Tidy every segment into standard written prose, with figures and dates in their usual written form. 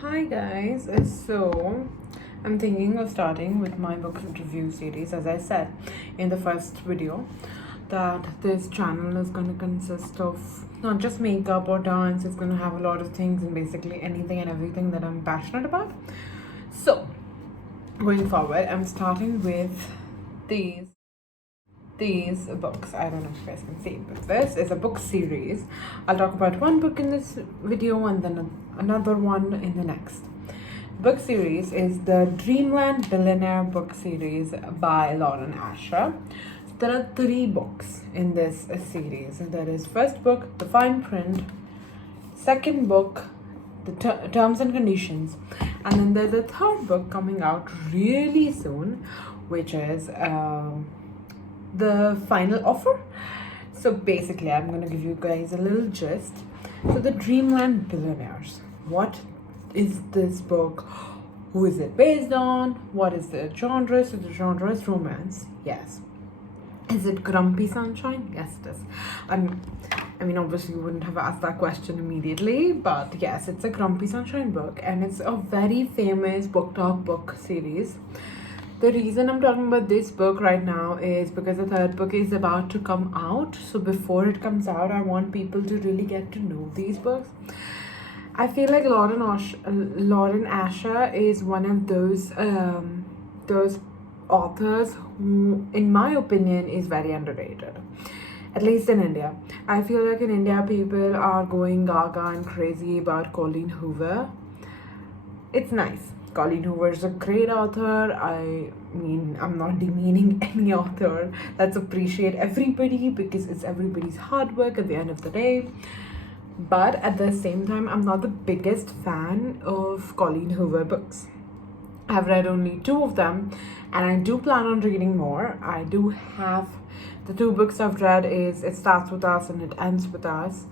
Hi guys, so I'm thinking of starting with my book review series. As I said in the first video, that this channel is going to consist of not just makeup or dance, it's going to have a lot of things and basically anything and everything that I'm passionate about. So, going forward, I'm starting with these books. I don't know if you guys can see, but this is a book series. I'll talk about one book in this video and then another one in the next. Book series is the Dreamland Billionaire book series by Lauren Asher. There are 3 books in this series. There is first book, The Fine Print, second book, The Terms and Conditions, and then there's a third book coming out really soon, which is The Final Offer. So basically, I'm going to give you guys a little gist. So the Dreamland Billionaires. What is this book? Who is it based on? What is the genre? So the genre is romance. Yes. Is it Grumpy Sunshine? Yes, it is. I mean, obviously, you wouldn't have asked that question immediately, but yes, it's a Grumpy Sunshine book, and it's a very famous book talk book series. The reason I'm talking about this book right now is because the third book is about to come out. So before it comes out, I want people to really get to know these books. I feel like Lauren Asher is one of those authors who, in my opinion, is very underrated. At least in India. I feel like in India, people are going gaga and crazy about Colleen Hoover. It's nice. Colleen Hoover is a great author. I mean, I'm not demeaning any author. Let's appreciate everybody because it's everybody's hard work at the end of the day. But at the same time, I'm not the biggest fan of Colleen Hoover books. I've read only 2 of them, and I do plan on reading more. I do have the 2 books I've read is It Starts With Us and It Ends With Us.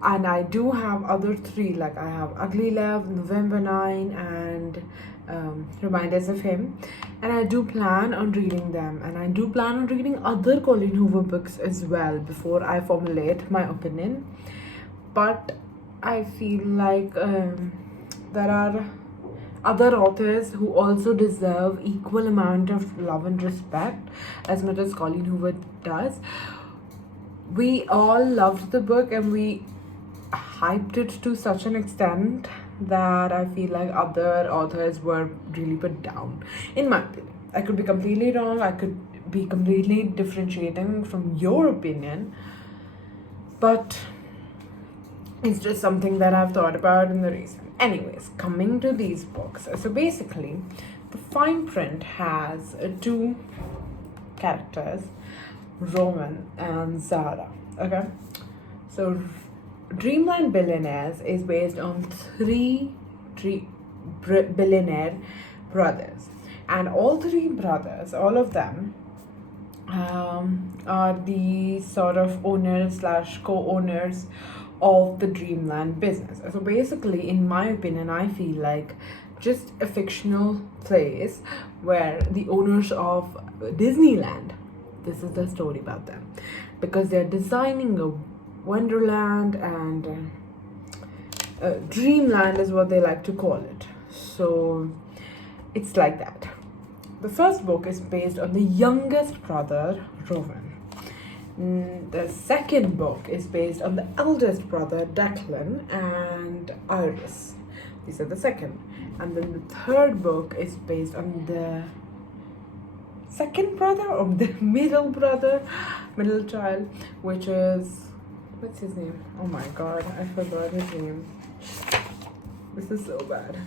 And I do have other 3, like I have Ugly Love, November 9, and Reminders of Him. And I do plan on reading them, and I do plan on reading other Colleen Hoover books as well before I formulate my opinion. But I feel like there are other authors who also deserve equal amount of love and respect as much as Colleen Hoover does. We all loved the book and we hyped it to such an extent that I feel like other authors were really put down, in my opinion. I could be completely wrong, I could be completely differentiating from your opinion, but it's just something that I've thought about in the recent. Anyways, coming to these books. So basically, The Fine Print has 2 characters, Roman and Zara. Okay? So Dreamland Billionaires is based on 3 billionaire brothers. And all 3 brothers, all of them, are the sort of owners / co-owners of the Dreamland business. So basically, in my opinion, I feel like just a fictional place where the owners of Disneyland, this is the story about them, because they're designing a wonderland, and Dreamland is what they like to call it. So it's like that. The first book is based on the youngest brother, Rowan. The second book is based on the eldest brother, Declan, and Iris. These are the second. And then the third book is based on the second brother or the middle child, which is, what's his name? Oh my god, I forgot his name. This is so bad.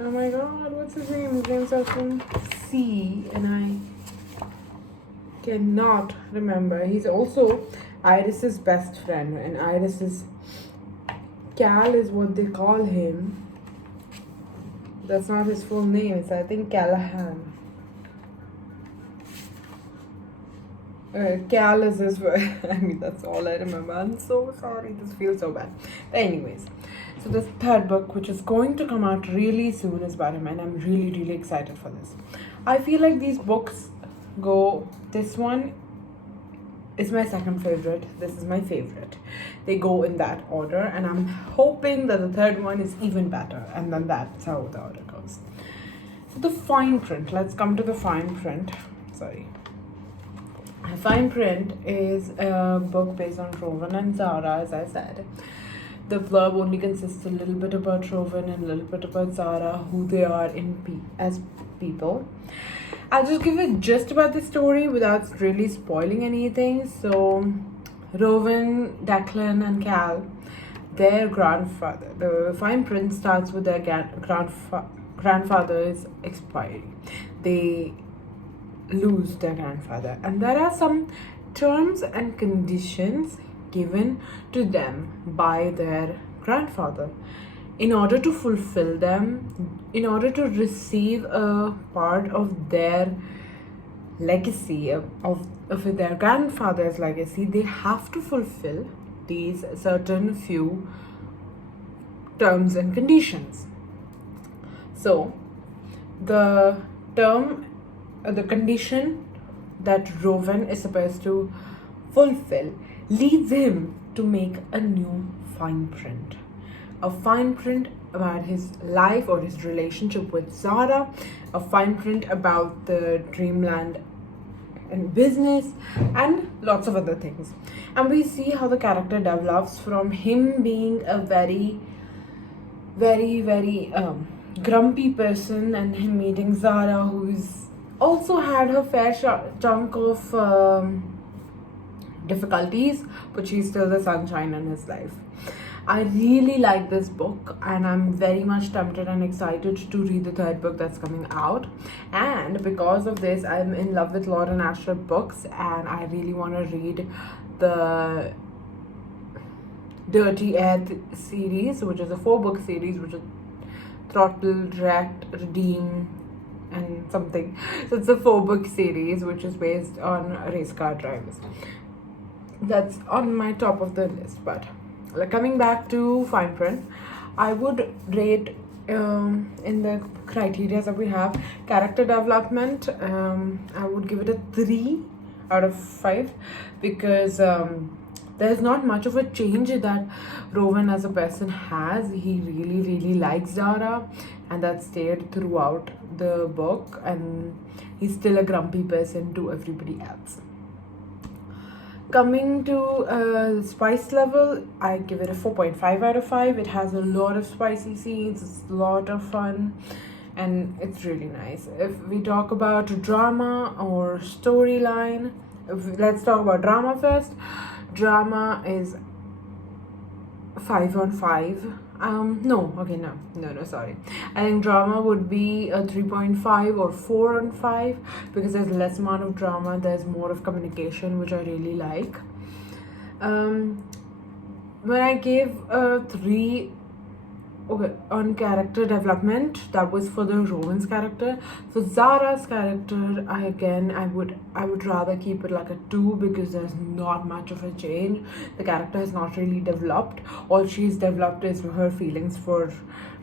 Oh my god, what's his name? His name starts from C and I cannot remember. He's also Iris's best friend, and Iris's Cal is what they call him. That's not his full name, it's I think Callahan. Cal is his I mean, that's all I remember. I'm so sorry, this feels so bad. But anyways, so this third book, which is going to come out really soon, is about him, and I'm really excited for this. I feel like these books go, this one it's my second favorite. This is my favorite. They go in that order, and I'm hoping that the third one is even better, and then that's how the order goes. So the fine print. Let's come to the fine print. Sorry. Fine Print is a book based on Rowan and Zara, as I said. The blurb only consists a little bit about Rowan and a little bit about Zara, who they are as people. I'll just give a gist about the story without really spoiling anything. So, Rowan, Declan, and Cal, their grandfather, the fine print starts with their grandfather's expiry. They lose their grandfather, and there are some terms and conditions given to them by their grandfather. In order to fulfill them, in order to receive a part of their legacy, of their grandfather's legacy, they have to fulfill these certain few terms and conditions. So the condition that Rowan is supposed to fulfill leads him to make a new fine print. A fine print about his life or his relationship with Zara, a fine print about the Dreamland and business, and lots of other things. And we see how the character develops from him being a very, very grumpy person, and him meeting Zara, who's also had her fair chunk of difficulties, but she's still the sunshine in his life. I really like this book, and I'm very much tempted and excited to read the third book that's coming out. And because of this, I'm in love with Lauren Asher books, and I really want to read the Dirty Earth series, which is a 4-book series, which is Throttle, Wrecked, Redeem, and something. So it's a 4-book series which is based on race car drivers. That's on my top of the list. But coming back to fine print, I would rate in the criteria that we have character development. I would give it a 3 out of 5 because there's not much of a change that Rowan as a person has. He really likes Zara, and that stayed throughout the book, and he's still a grumpy person to everybody else. Coming to spice level, I give it a 4.5 out of 5. It has a lot of spicy scenes, it's a lot of fun, and it's really nice. If we talk about drama or storyline, let's talk about drama first. Drama is 5 on 5. No, sorry. I think drama would be a 3.5 or 4 on 5 because there's less amount of drama, there's more of communication, which I really like. When I gave a 3 on character development, that was for the Rowan's character. For Zara's character, I would rather keep it like a 2 because there's not much of a change. The character has not really developed. All she's developed is her feelings for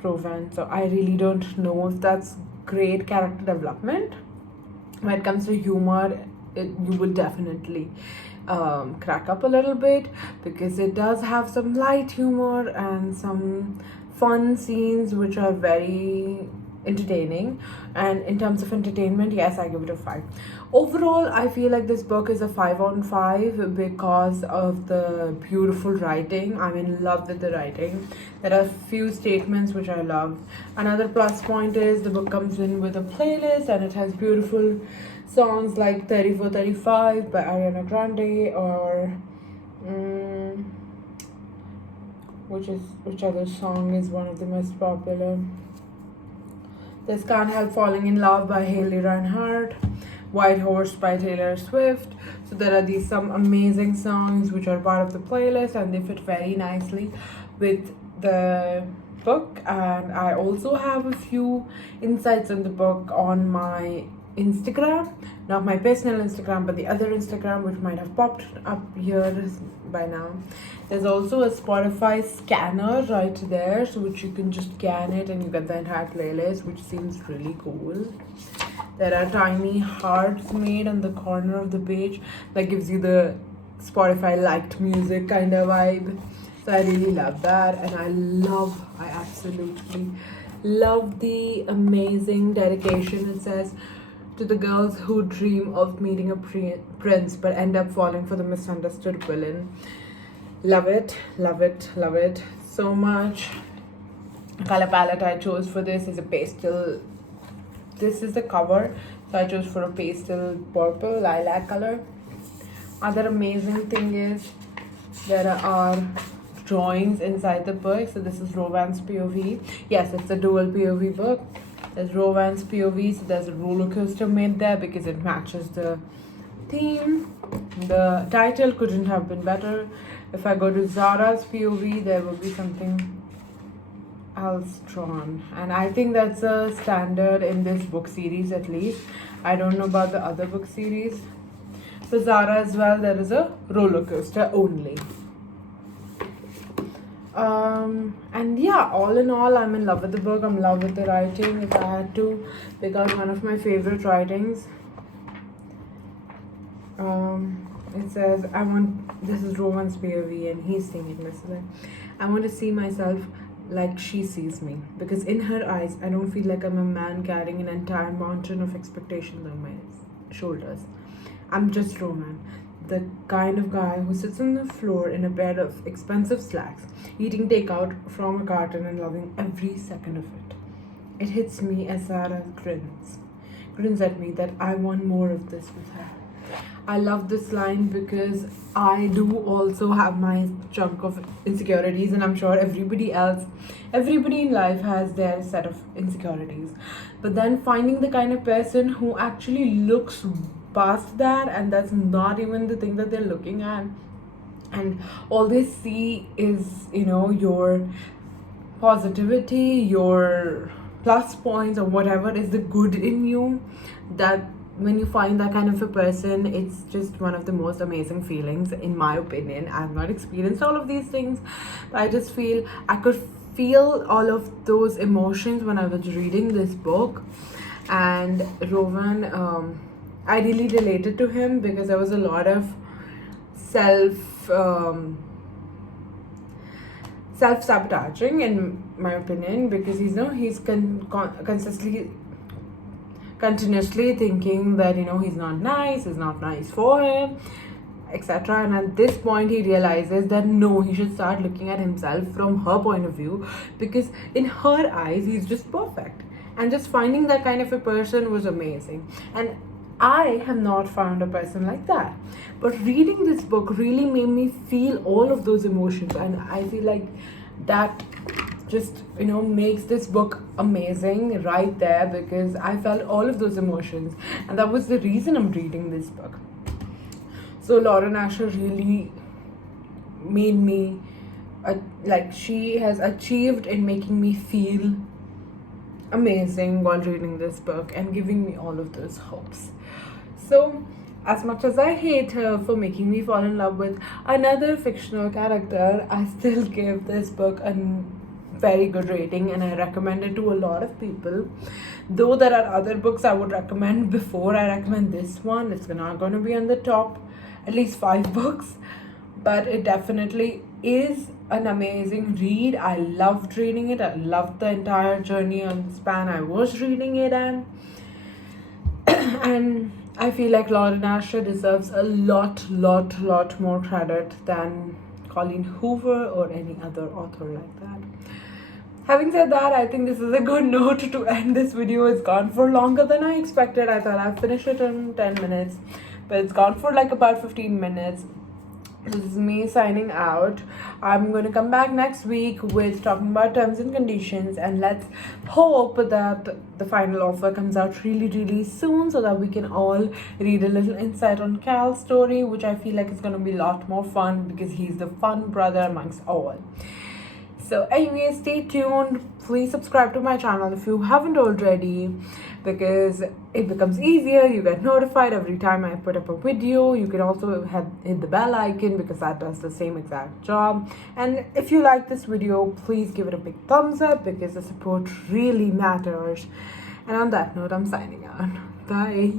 Rowan. So I really don't know if that's great character development. When it comes to humor, you will definitely crack up a little bit because it does have some light humor and some fun scenes which are very entertaining. And in terms of entertainment, yes, I give it a 5. Overall, I feel like this book is a 5 on 5 because of the beautiful writing. I'm in love with the writing. There are a few statements which I love. Another plus point is the book comes in with a playlist, and it has beautiful songs like 3435 by Ariana Grande, or which other song is one of the most popular? There's Can't Help Falling in Love by Hailey Reinhardt, White Horse by Taylor Swift. So there are some amazing songs which are part of the playlist, and they fit very nicely with the book. And I also have a few insights on the book on my Instagram, not my personal Instagram, but the other Instagram, which might have popped up here by now. There's also a Spotify scanner right there, so which you can just scan it and you get the entire playlist, which seems really cool. There are tiny hearts made on the corner of the page that gives you the Spotify liked music kind of vibe. So I really love that, and I absolutely love the amazing dedication. It says, to the girls who dream of meeting a prince but end up falling for the misunderstood villain. Love it, love it, love it so much. Color palette I chose for this is a pastel. This is the cover, so I chose for a pastel purple lilac color. Other amazing thing is there are drawings inside the book. So this is Rovan's POV. Yes, it's a dual POV book. There's Rovan's POV, so there's a roller coaster made there because it matches the theme. The title couldn't have been better. If I go to Zara's POV, there will be something else drawn, and I think that's a standard in this book series at least. I don't know about the other book series. For Zara as well, there is a roller coaster only. And yeah, all in all, I'm in love with the book. I'm in love with the writing. If I had to pick out one of my favorite writings, it says, this is Rowan's POV and he's singing this. I want to see myself like she sees me, because in her eyes, I don't feel like I'm a man carrying an entire mountain of expectations on my shoulders. I'm just Roman, the kind of guy who sits on the floor in a bed of expensive slacks, eating takeout from a carton and loving every second of it. It hits me as Sarah grins at me that I want more of this with her. I love this line because I do also have my chunk of insecurities, and I'm sure everybody in life has their set of insecurities. But then finding the kind of person who actually looks past that, and that's not even the thing that they're looking at, and all they see is, your positivity, your plus points, or whatever is the good in you. That when you find that kind of a person, it's just one of the most amazing feelings, in my opinion. I've not experienced all of these things, but I just feel I could feel all of those emotions when I was reading this book. And Rowan, I really related to him because there was a lot of self-sabotaging, in my opinion, because he's continuously thinking that he's not nice for him, etc. And at this point he realizes that no, he should start looking at himself from her point of view, because in her eyes he's just perfect. And just finding that kind of a person was amazing, and I have not found a person like that. But reading this book really made me feel all of those emotions, and I feel like that just makes this book amazing right there, because I felt all of those emotions, and that was the reason I'm reading this book. So Lauren Asher really made me she has achieved in making me feel amazing while reading this book and giving me all of those hopes. So as much as I hate her for making me fall in love with another fictional character, I still give this book a very good rating, and I recommend it to a lot of people. Though there are other books I would recommend before I recommend this one. It's not going to be on the top at least 5 books, but it definitely is an amazing read. I loved reading it. I loved the entire journey on the span I was reading it in. And I feel like Lauren Asher deserves a lot more credit than Colleen Hoover or any other author like that. Having said that, I think this is a good note to end this video. It's gone for longer than I expected. I thought I'd finish it in 10 minutes, but it's gone for like about 15 minutes. This is me signing out. I'm going to come back next week with talking about terms and conditions, and let's hope that the final offer comes out really soon, so that we can all read a little insight on Cal's story, which I feel like is going to be a lot more fun because he's the fun brother amongst all. So anyway, stay tuned. Please subscribe to my channel if you haven't already, because it becomes easier. You get notified every time I put up a video. You can also hit the bell icon, because that does the same exact job. And if you like this video, please give it a big thumbs up, because the support really matters. And on that note, I'm signing out. Bye.